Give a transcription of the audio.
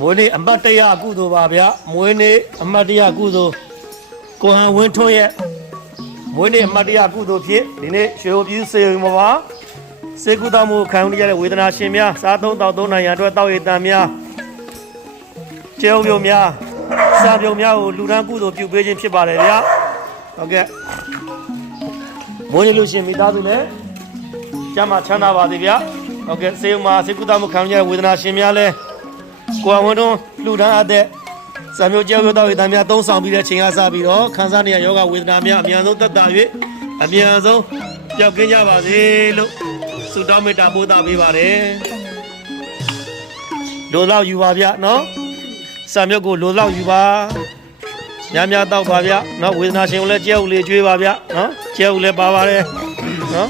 မွေးနေ့အမတ်တရအကုသိုလ်ပါဗျာမွေးနေ့အမတ်တရအကုသိုလ်ကိုဟန်ဝင်းထွန်းရဲ့မွေးနေ့အမတ်တရအကုသိုလ်ဖြစ်ဒီနေ့ရွှေဘုပြူစေုံမှာစေကုသမှုခံရတဲ့ဝေဒနာရှင်များစားသုံးတောက်သုံးနိုင်ရန်အတွက်တောက်ရည်တန်များကျဲုံပြုံများစာပြုံများကိုလူဒန်းကုသိုလ်ပြုပေးခြင်းဖြစ်ပါတယ်ဗျာဟုတ်ကဲ့မွေးနေ့လို့ရှင်မိသားစုလည်းကျမ်းမာချမ်းသာပါစေဗျာဟုတ်ကဲ့စေုံမှာစေကုသမှုခံရတဲ့ဝေဒနာရှင်များလည်းကိုယ်ဝန်တွန်းလူဒန်းအပ်တဲ့စာမျိုးကျဲုံပြုံတောက်ရည်တန်များသုံးဆောင်ပြီးတဲ့ချိန်ကစပြီးတော့ခံစားနေရယောဂဝေဒနာများအများဆုံးသက်သာ၍အများဆုံးပျောက်ကင်းကြပါစေလို့ဆုတောင်းမေတ္တာပို့သပေးပါတယ်လိုလောက်ယူပါဗျနော်စာမြုပ်ကိုလိုလောက်ယူပါများများတောက်ပါဗျနော်ဝေဒနာရှင်ကိုလည်းကျဲဥလေးကျွေးပါဗျနော်ကျဲဥလည်းပါပါတယ်နော်